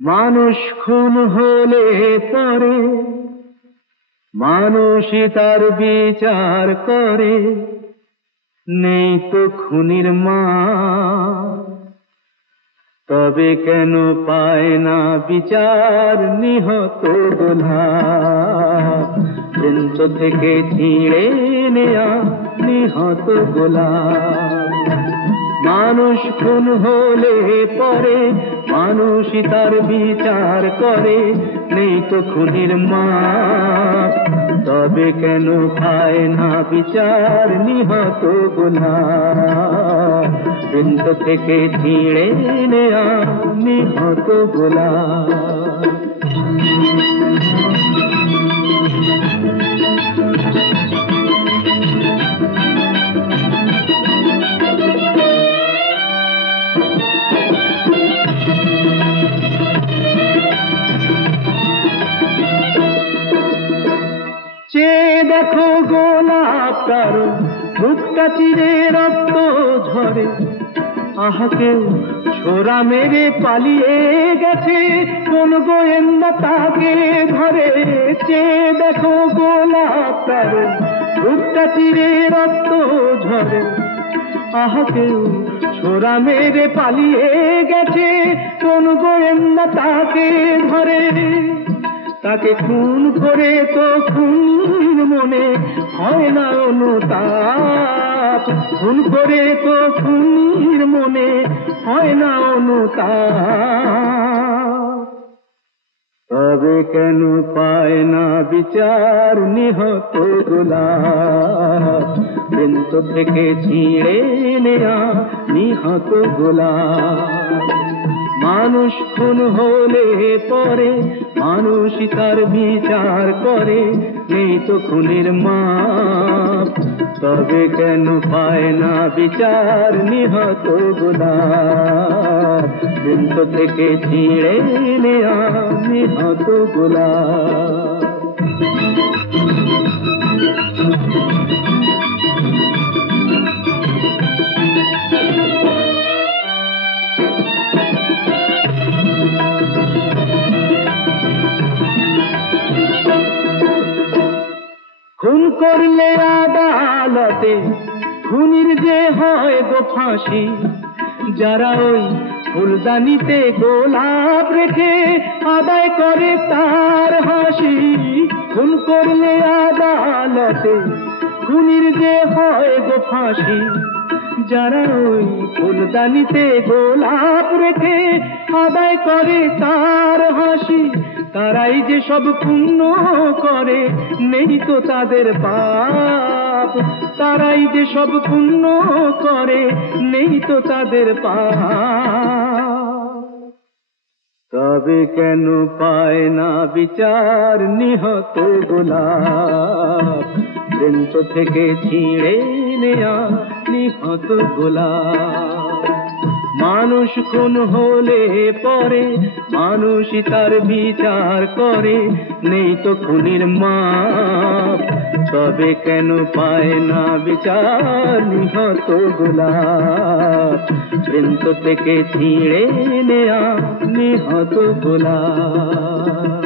মানুষ খুন হলে পরে মানুষই তার বিচার করে, নেই তো খুনির মা। তবে কেন পায় না বিচার নিহত গোলাপ, প্রান্ত থেকে ছিঁড়ে নেয়া নিহত গোলাপ। মানুষ খুন হলে পরে মানুষই তার বিচার করে, নেই তো খুনির মাপ। তবে কেন পায় না বিচার নিহত গোলাপ, প্রান্ত থেকে ছিঁড়ে নেয়া নিহত গোলাপ। চেয়ে দেখো গোলাপটার বুকটা চিরে রক্ত ঝরে, আহা কেউ ছোরা মেরে পালিয়ে গেছে, কোন গোয়েন্দা তাকে ধরে। চেয়ে দেখো গোলাপটার বুকটা চিরে রক্ত ঝরে, আহা কেউ ছোরা মেরে পালিয়ে গেছে, কোন গোয়েন্দা তাকে ধরে। তাকে খুন করে তো খুনির মনে হয় না অনুতাপ, খুন করে তো খুনির মনে হয় না অনুতাপ। তবে কেন পায় না বিচার নিহত গোলাপ, প্রান্ত থেকে ছিঁড়ে নেয়া নিহত গোলাপ। মানুষ খুন হলে পরে মানুষই তার বিচার করে, নেই তো খুনির মাপ। তবে কেন পায় না বিচার নিহত গোলাপ, প্রান্ত থেকে ছিঁড়ে নেয়া নিহত গোলাপ। খুন করলে আদালতে খুনির যে হয় গো ফাঁসি, যারা ওই ফুলদানিতে গোলাপ রেখে আদায় করে তার হাসি। খুন করলে আদালতে খুনির যে হয় গো ফাঁসি, যারা ওই ফুলদানিতে গোলাপ রেখে আদায় করে তার হাসি। তারাই যে সব পুণ্য করে, নেই তো তাদের পাপ। তারাই যে সব পুণ্য করে, নেই তো তাদের পাপ। তবে কেন পায় না বিচার নিহত গোলাপ, প্রান্ত থেকে ছিঁড়ে নেয়া নিহত গোলাপ। মানুষ খুন হলে পরে মানুষই তার বিচার করে, নেই তো খুনির মাপ। তবে কেন পায় না বিচার নিহত গোলাপ, প্রান্ত থেকে ছিঁড়ে নেয়া নিহত গোলাপ।